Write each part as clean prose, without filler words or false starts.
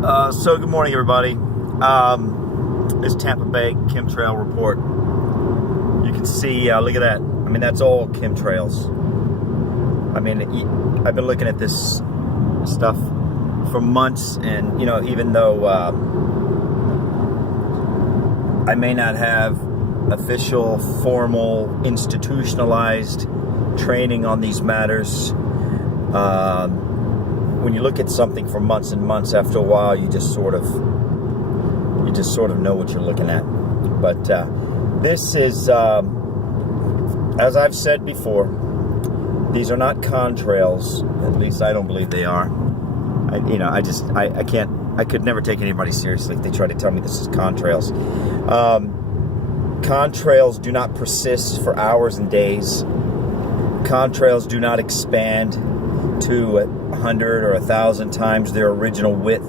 So good morning, everybody. This Tampa Bay ChemTrail report. You can see, look at that. I mean, that's all ChemTrails. I mean, I've been looking at this stuff for months, and even though I may not have official, formal, institutionalized training on these matters, when you look at something for months and months, after a while, you just sort of know what you're looking at. But this is, as I've said before, these are not contrails. At least I don't believe they are. I could never take anybody seriously if they try to tell me this is contrails. Contrails do not persist for hours and days. Contrails do not expand to 100 or 1,000 times their original width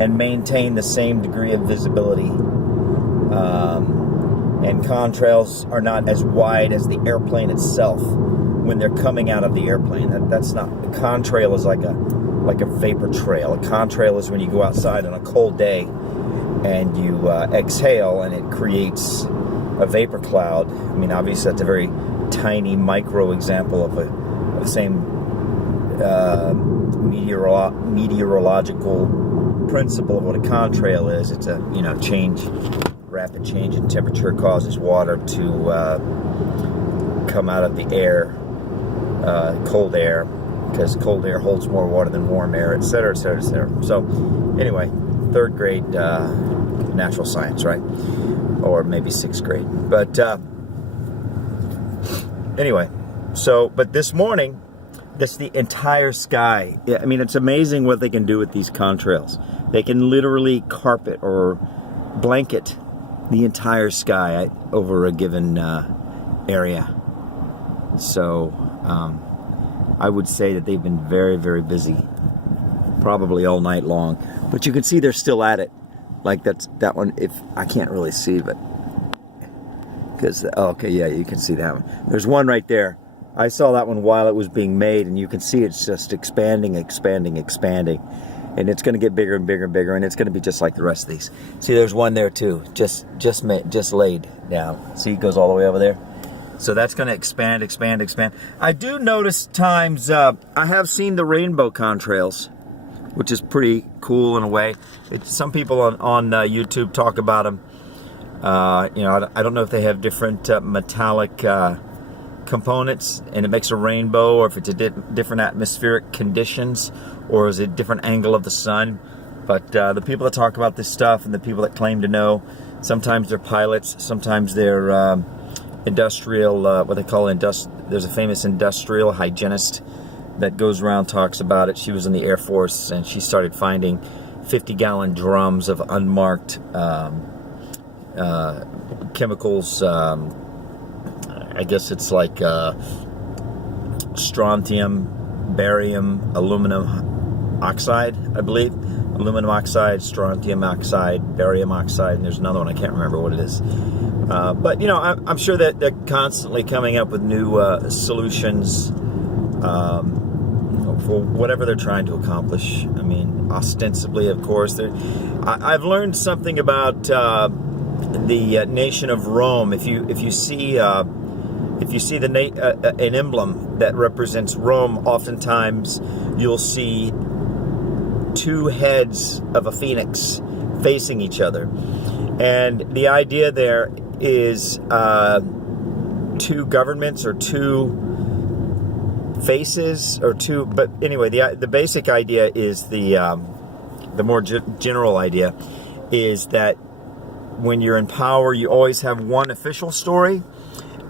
and maintain the same degree of visibility. And contrails are not as wide as the airplane itself when they're coming out of the airplane. That's not, a contrail is like a vapor trail. A contrail is when you go outside on a cold day and you exhale and it creates a vapor cloud. I mean, obviously that's a very tiny micro example of the same meteorological principle of what a contrail is. It's a rapid change in temperature causes water to come out of the air, cold air, because cold air holds more water than warm air, etc., etc., etc. So, anyway, third grade natural science, right? Or maybe sixth grade. But anyway, but this morning, the entire sky. I mean, it's amazing what they can do with these contrails. They can literally carpet or blanket the entire sky over a given area. So I would say that they've been very, very busy, probably all night long. But you can see they're still at it. Like that one. If I can't really see, but because okay, yeah, you can see that one. There's one right there. I saw that one while it was being made, and you can see it's just expanding, expanding, expanding. And it's going to get bigger and bigger and bigger, and it's going to be just like the rest of these. See, there's one there too, just laid down. See, it goes all the way over there. So that's going to expand, expand, expand. I do notice times, I have seen the rainbow contrails, which is pretty cool in a way. Some people on YouTube talk about them. I don't know if they have different metallic components and it makes a rainbow, or if it's a different atmospheric conditions, or is it a different angle of the sun. But the people that talk about this stuff and the people that claim to know, sometimes they're pilots, sometimes they're industrial, what they call there's a famous industrial hygienist that goes around, talks about it. She was in the Air Force and she started finding 50-gallon drums of unmarked chemicals. I guess it's like strontium, barium, aluminum oxide, I believe. Aluminum oxide, strontium oxide, barium oxide, and there's another one, I can't remember what it is. But, I'm sure that they're constantly coming up with new solutions for whatever they're trying to accomplish. I mean, ostensibly, of course. I've learned something about the nation of Rome. If you see an emblem that represents Rome, oftentimes you'll see two heads of a phoenix facing each other. And the idea there is two governments or two faces or two. But anyway, the basic idea is the more general idea is that when you're in power, you always have one official story,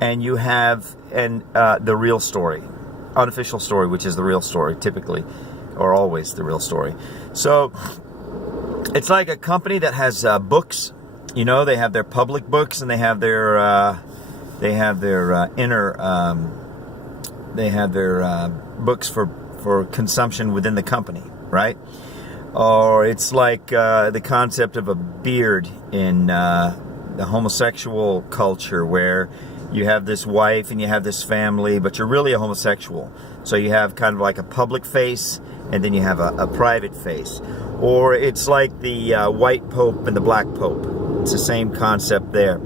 and you have the real story, unofficial story, which is the real story, typically, or always the real story. So it's like a company that has books. They have their public books, and they have their books for consumption within the company, right? Or it's like the concept of a beard in the homosexual culture, where you have this wife and you have this family, but you're really a homosexual. So you have kind of like a public face, and then you have a private face. Or it's like the white pope and the black pope. It's the same concept there.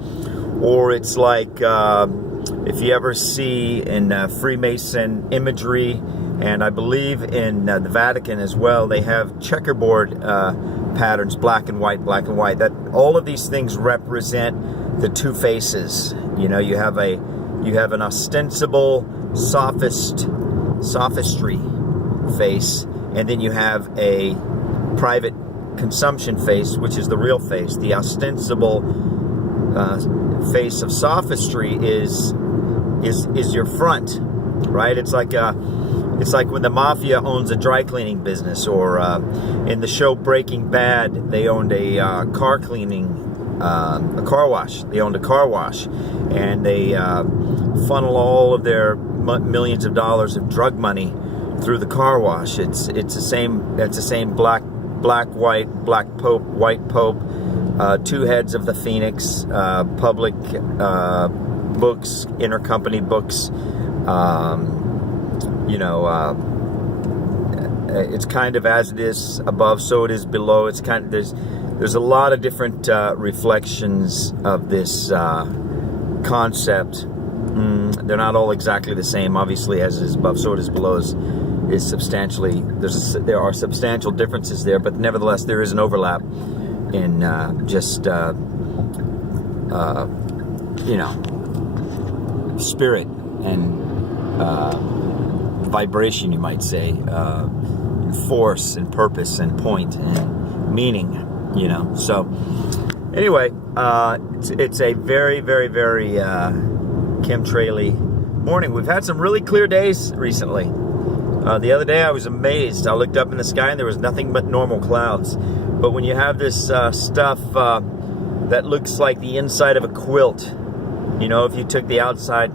Or it's like if you ever see in Freemason imagery, and I believe in the Vatican as well, they have checkerboard patterns, black and white, black and white. That all of these things represent the two faces. You know, you have an ostensible sophistry face, and then you have a private consumption face, which is the real face. The ostensible face of sophistry is your front, right? It's like when the mafia owns a dry cleaning business, or in the show Breaking Bad, they owned a car wash. They owned a car wash, and they funnel all of their millions of dollars of drug money through the car wash. It's the same. That's the same black, white, black pope, white pope. Two heads of the phoenix. Public books, intercompany books. It's kind of as it is above, so it is below. It's kind of there's a lot of different reflections of this concept. They're not all exactly the same. Obviously, as it is above, so it is below is substantially. There are substantial differences there, but nevertheless, there is an overlap in spirit and vibration, you might say, force and purpose and point and meaning, So anyway, it's a very, very, very chemtrail-y morning. We've had some really clear days recently. The other day I was amazed. I looked up in the sky and there was nothing but normal clouds. But when you have this stuff that looks like the inside of a quilt, if you took the outside,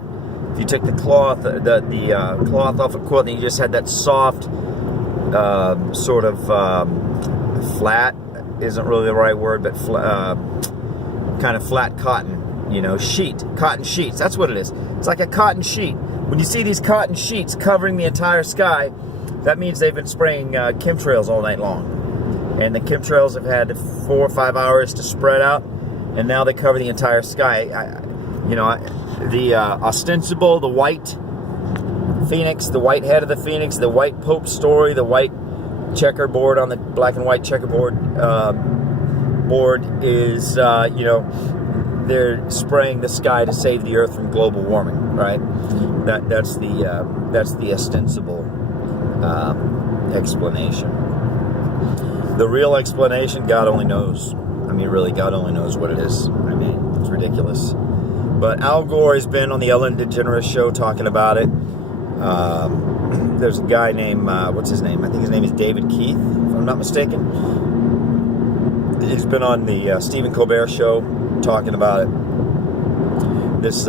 if you took the cloth, the cloth off a quilt, and you just had that soft, sort of flat, isn't really the right word, but kind of flat cotton, cotton sheets. That's what it is. It's like a cotton sheet. When you see these cotton sheets covering the entire sky, that means they've been spraying chemtrails all night long. And the chemtrails have had 4 or 5 hours to spread out, and now they cover the entire sky. The ostensible, the white phoenix, the white head of the phoenix, the white pope story, the white checkerboard on the black and white checkerboard board is, they're spraying the sky to save the earth from global warming, right? That's the ostensible explanation. The real explanation, God only knows. I mean, really, God only knows what it is. I mean, it's ridiculous. But Al Gore has been on the Ellen DeGeneres show talking about it. There's a guy named, what's his name? I think his name is David Keith, if I'm not mistaken. He's been on the Stephen Colbert show talking about it. This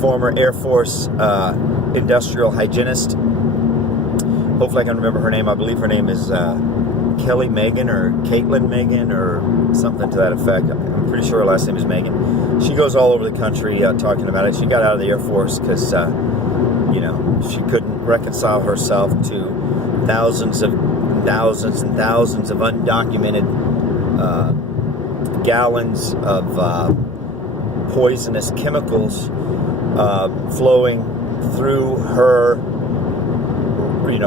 former Air Force industrial hygienist. Hopefully I can remember her name. I believe her name is Kelly Megan or Caitlin Megan or something to that effect. I'm pretty sure her last name is Megan. She goes all over the country talking about it. She got out of the Air Force because, she couldn't reconcile herself to thousands and thousands of undocumented gallons of poisonous chemicals flowing through her,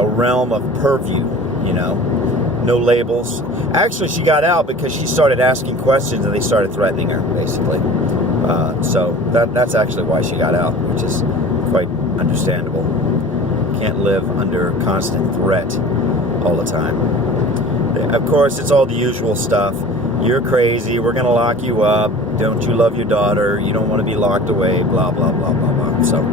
realm of purview, no labels. Actually, she got out because she started asking questions and they started threatening her, basically. So that's actually why she got out, which is quite understandable. Can't live under constant threat all the time. Of course, it's all the usual stuff. You're crazy. We're going to lock you up. Don't you love your daughter? You don't want to be locked away. Blah, blah, blah, blah, blah. So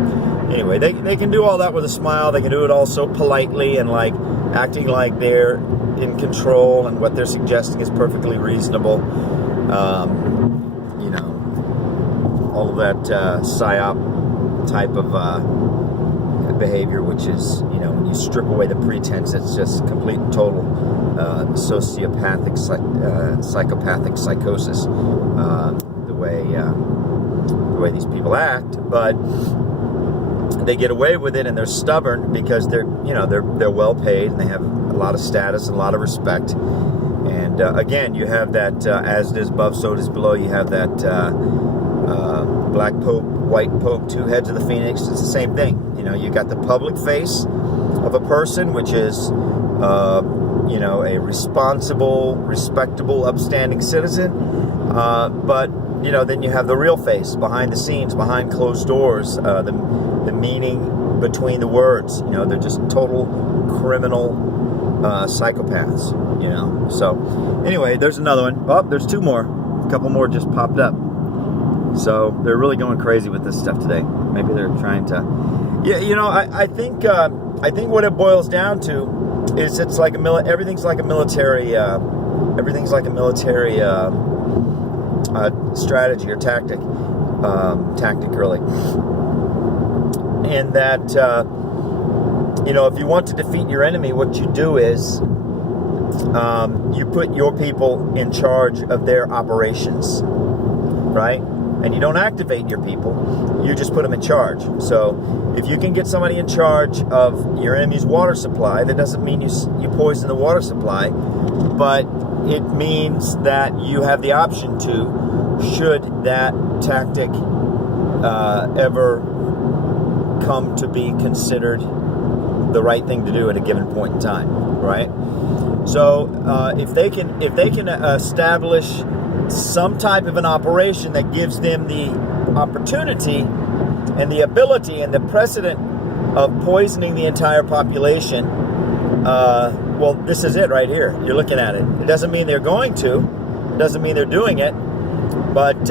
anyway, they can do all that with a smile. They can do it all so politely and like acting like they're in control and what they're suggesting is perfectly reasonable. All of that psyop type of behavior, which is, when you strip away the pretense, it's just complete and total sociopathic, psychopathic psychosis, the way these people act. But they get away with it, and they're stubborn because they're well paid and they have a lot of status and a lot of respect, And again, you have that as it is above, so it is below. You have that black pope, white pope, two heads of the phoenix. It's the same thing. You got the public face of a person, which is a responsible, respectable, upstanding citizen. But then you have the real face, behind the scenes, behind closed doors, the meaning between the words. They're just total criminal psychopaths. So anyway, there's another one. Oh, there's two more. A couple more just popped up. So they're really going crazy with this stuff today. Maybe they're trying to. Yeah, I think what it boils down to is it's like everything's like a military strategy or tactic really, and that if you want to defeat your enemy, what you do is you put your people in charge of their operations, right? And you don't activate your people, you just put them in charge. So if you can get somebody in charge of your enemy's water supply, that doesn't mean you poison the water supply, but it means that you have the option to, should that tactic ever come to be considered the right thing to do at a given point in time, right? So if they can establish some type of an operation that gives them the opportunity and the ability and the precedent of poisoning the entire population, well, this is it right here. You're looking at it. It doesn't mean they're going to. It doesn't mean they're doing it. But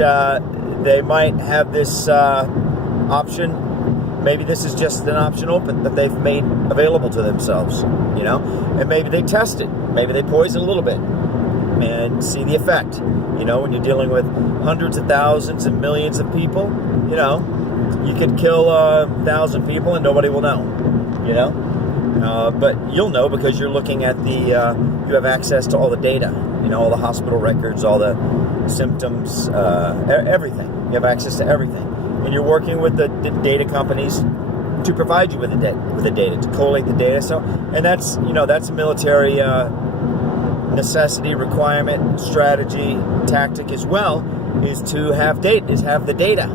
they might have this option. Maybe this is just an option open that they've made available to themselves, and maybe they test it. Maybe they poison a little bit and see the effect. When you're dealing with hundreds of thousands and millions of people, you could kill 1,000 people and nobody will know, but you'll know because you're looking at you have access to all the data, all the hospital records, all the symptoms, everything. You have access to everything. And you're working with the data companies to provide you with the data, to collate the data. So, and that's a military necessity, requirement, strategy, tactic as well, is to have the data.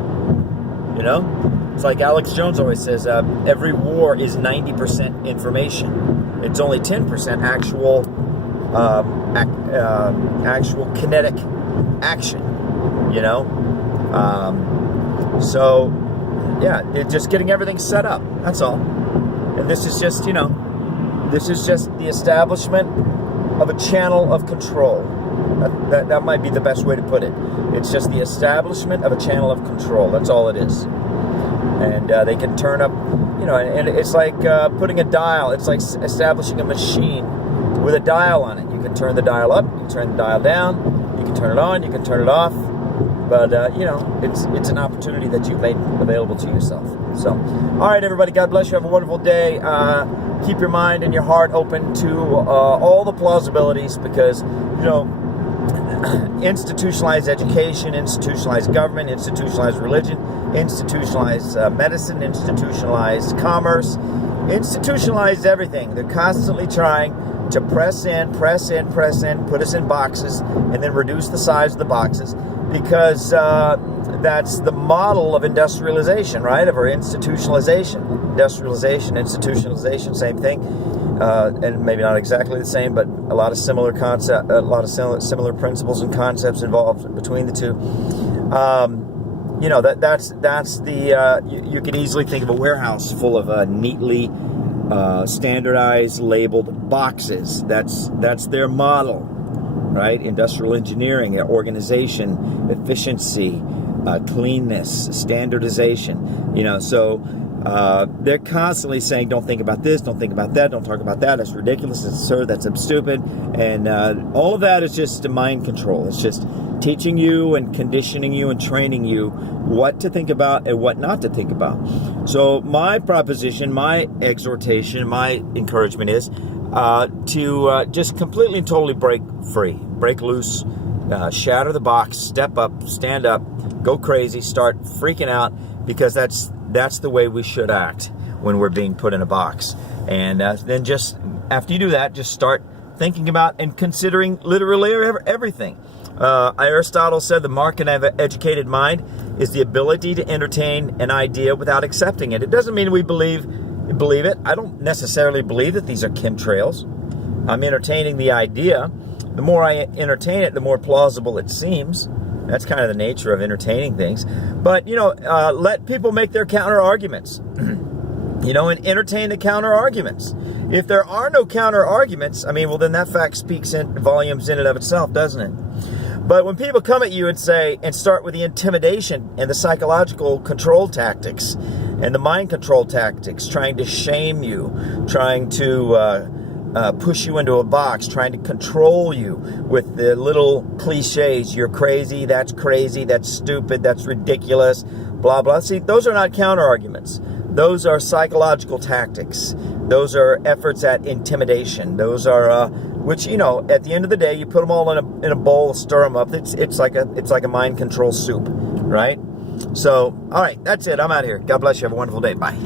It's like Alex Jones always says, every war is 90% information. It's only 10% actual kinetic action. So, yeah, it's just getting everything set up. That's all. And this is just, the establishment of a channel of control. That might be the best way to put it. It's just the establishment of a channel of control. That's all it is. And they can turn up, and it's like putting a dial. It's like establishing a machine with a dial on it. You can turn the dial up, you can turn the dial down, you can turn it on, you can turn it off. But, it's an opportunity that you've made available to yourself. So, all right, everybody, God bless you. Have a wonderful day. Keep your mind and your heart open to all the plausibilities because, institutionalized education, institutionalized government, institutionalized religion, institutionalized medicine, institutionalized commerce, institutionalized everything. They're constantly trying to press in, put us in boxes, and then reduce the size of the boxes. Because that's the model of industrialization, right? Of our institutionalization. Institutionalization, same thing. And maybe not exactly the same, but a lot of similar similar principles and concepts involved between the two. That's the you could easily think of a warehouse full of neatly standardized, labeled boxes. That's their model. Right? Industrial engineering, organization, efficiency, cleanness, standardization. So they're constantly saying, don't think about this, don't think about that, don't talk about that, that's ridiculous, that's absurd, that's stupid. And all of that is just mind control. It's just teaching you and conditioning you and training you what to think about and what not to think about. So my proposition, my exhortation, my encouragement is to just completely and totally break free, break loose, shatter the box, step up, stand up, go crazy, start freaking out, because that's the way we should act when we're being put in a box. And then just after you do that, just start thinking about and considering literally everything. Aristotle said the mark of an educated mind is the ability to entertain an idea without accepting it. It doesn't mean we believe it. I don't necessarily believe that these are chemtrails. I'm entertaining the idea. The more I entertain it, the more plausible it seems. That's kind of the nature of entertaining things. But, let people make their counter arguments, and entertain the counter arguments. If there are no counter arguments, then that fact speaks in volumes in and of itself, doesn't it? But when people come at you and start with the intimidation and the psychological control tactics and the mind control tactics, trying to shame you, trying to push you into a box, trying to control you with the little cliches, you're crazy, that's stupid, that's ridiculous, blah, blah. See, those are not counter arguments. Those are psychological tactics. Those are efforts at intimidation. Those are, which, at the end of the day, you put them all in a bowl, stir them up. It's like a mind control soup, right? So, all right, that's it. I'm out of here. God bless you. Have a wonderful day. Bye.